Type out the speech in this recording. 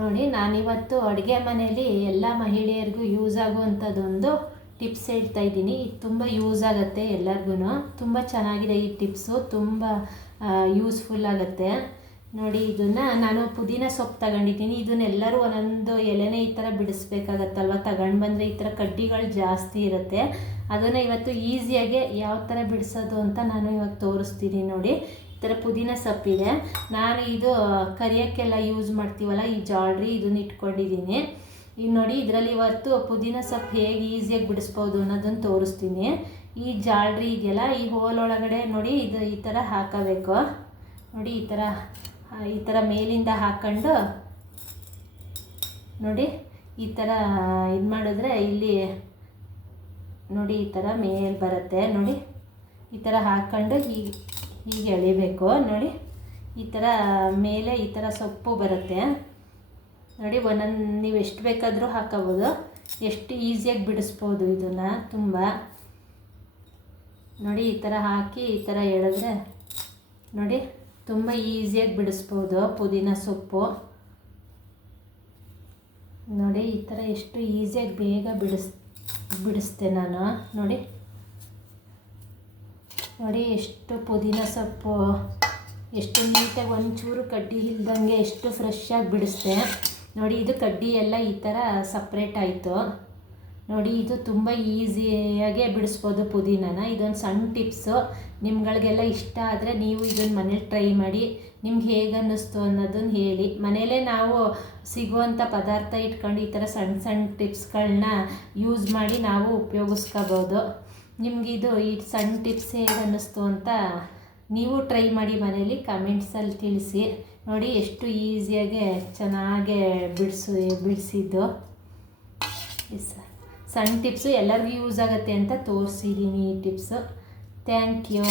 ನೋಡಿ, ನಾನಿವತ್ತು ಅಡುಗೆ ಮನೆಯಲ್ಲಿ ಎಲ್ಲ ಮಹಿಳೆಯರಿಗೂ ಯೂಸ್ ಆಗುವಂಥದ್ದೊಂದು ಟಿಪ್ಸ್ ಹೇಳ್ತಾ ಇದ್ದೀನಿ. ಇದು ತುಂಬ ಯೂಸ್ ಆಗುತ್ತೆ ಎಲ್ಲರಿಗೂ ತುಂಬ ಚೆನ್ನಾಗಿದೆ ಈ ಟಿಪ್ಸು ತುಂಬ ಯೂಸ್ಫುಲ್ ಆಗುತ್ತೆ. ನೋಡಿ, ಇದನ್ನು ನಾನು ಪುದೀನ ಸೊಪ್ಪು ತಗೊಂಡಿದ್ದೀನಿ. ಇದನ್ನೆಲ್ಲರೂ ಒಂದೊಂದು ಎಲೆನೇ ಈ ಥರ ಬಿಡಿಸ್ಬೇಕಾಗತ್ತಲ್ವ? ತಗೊಂಡು ಬಂದರೆ ಈ ಥರ ಕಡ್ಡಿಗಳು ಜಾಸ್ತಿ ಇರುತ್ತೆ. ಅದನ್ನು ಇವತ್ತು ಈಸಿಯಾಗಿ ಯಾವ ಥರ ಬಿಡಿಸೋದು ಅಂತ ನಾನು ಇವಾಗ ತೋರಿಸ್ತೀನಿ ನೋಡಿ. ಥರ ಪುದೀನ ಸೊಪ್ಪಿದೆ. ನಾನು ಇದು ಕರಿಯೋಕ್ಕೆಲ್ಲ ಯೂಸ್ ಮಾಡ್ತೀವಲ್ಲ, ಈ ಜಾಳ್ರಿ ಇದನ್ನ ಇಟ್ಕೊಂಡಿದ್ದೀನಿ. ಈಗ ನೋಡಿ, ಇದರಲ್ಲಿ ಇವತ್ತು ಪುದೀನ ಸೊಪ್ಪು ಹೇಗೆ ಈಸಿಯಾಗಿ ಬಿಡಿಸ್ಬೋದು ಅನ್ನೋದನ್ನು ತೋರಿಸ್ತೀನಿ. ಈ ಜಾಳ್ರಿ ಇದೆಯಲ್ಲ, ಈ ಹೋಲ್ ಒಳಗಡೆ ನೋಡಿ, ಇದು ಈ ಥರ ಹಾಕಬೇಕು. ನೋಡಿ, ಈ ಥರ ಈ ಥರ ಮೇಲಿಂದ ಹಾಕ್ಕೊಂಡು ನೋಡಿ, ಈ ಥರ ಇದು ಮಾಡಿದ್ರೆ ಇಲ್ಲಿ, ನೋಡಿ, ಈ ಥರ ಮೇಲೆ ಬರುತ್ತೆ. ನೋಡಿ, ಈ ಥರ ಹಾಕ್ಕೊಂಡು ಹೀಗೆ ಹೀಗೆ ಎಳಿಬೇಕು. ನೋಡಿ, ಈ ಥರ ಮೇಲೆ ಈ ಥರ ಸೊಪ್ಪು ಬರುತ್ತೆ. ನೋಡಿ, ಒಂದೊಂದು ನೀವು ಎಷ್ಟು ಬೇಕಾದರೂ ಹಾಕೋಬೋದು. ಎಷ್ಟು ಈಸಿಯಾಗಿ ಬಿಡಿಸ್ಬೋದು ಇದನ್ನು ತುಂಬ. ನೋಡಿ, ಈ ಥರ ಹಾಕಿ ಈ ಥರ ಎಳೆದ್ರೆ, ನೋಡಿ, ತುಂಬ ಈಸಿಯಾಗಿ ಬಿಡಿಸ್ಬೋದು ಪುದೀನ ಸೊಪ್ಪು. ನೋಡಿ, ಈ ಥರ ಎಷ್ಟು ಈಸಿಯಾಗಿ ಬೇಗ ಬಿಡಿಸ್, ಬಿಡಿಸ್ತೆ ನಾನು. ನೋಡಿ ನೋಡಿ ಎಷ್ಟು ಪುದೀನ ಸೊಪ್ಪು, ಎಷ್ಟು ನೀಟಾಗಿ ಒಂಚೂರು ಕಡ್ಡಿ ಇಲ್ದಂಗೆ ಎಷ್ಟು ಫ್ರೆಶ್ಶಾಗಿ ಬಿಡಿಸ್ದೆ. ನೋಡಿ, ಇದು ಕಡ್ಡಿ ಎಲ್ಲ ಈ ಥರ ಸಪ್ರೇಟ್ ಆಯಿತು. ನೋಡಿ, ಇದು ತುಂಬ ಈಸಿಯಾಗೆ ಬಿಡಿಸ್ಬೋದು ಪುದೀನನ. ಇದೊಂದು ಸಣ್ಣ ಟಿಪ್ಸು ನಿಮ್ಗಳಿಗೆಲ್ಲ ಇಷ್ಟ ಆದರೆ ನೀವು ಇದನ್ನು ಮನೇಲಿ ಟ್ರೈ ಮಾಡಿ, ನಿಮ್ಗೆ ಹೇಗೆ ಅನ್ನಿಸ್ತು ಅನ್ನೋದನ್ನು ಹೇಳಿ. ಮನೇಲೇ ನಾವು ಸಿಗುವಂಥ ಪದಾರ್ಥ ಇಟ್ಕೊಂಡು ಈ ಥರ ಸಣ್ಣ ಸಣ್ಣ ಟಿಪ್ಸ್ಗಳನ್ನ ಯೂಸ್ ಮಾಡಿ ನಾವು ಉಪಯೋಗಿಸ್ಕೋಬೋದು. ನಿಮಗಿದು ಈ ಸಣ್ಣ ಟಿಪ್ಸ್ ಹೇಗೆ ಅನ್ನಿಸ್ತು ಅಂತ ನೀವು ಟ್ರೈ ಮಾಡಿ ಮನೇಲಿ ಕಮೆಂಟ್ಸಲ್ಲಿ ತಿಳಿಸಿ. ನೋಡಿ ಎಷ್ಟು ಈಸಿಯಾಗೆ ಚೆನ್ನಾಗೆ ಬಿಡಿಸು, ಬಿಡಿಸಿದ್ದು. ಎಸ್ ಸಣ್ಣ ಟಿಪ್ಸು ಎಲ್ಲರಿಗೂ ಯೂಸ್ ಆಗುತ್ತೆ ಅಂತ ತೋರಿಸಿದ್ದೀನಿ ಈ ಟಿಪ್ಸು ಥ್ಯಾಂಕ್ ಯು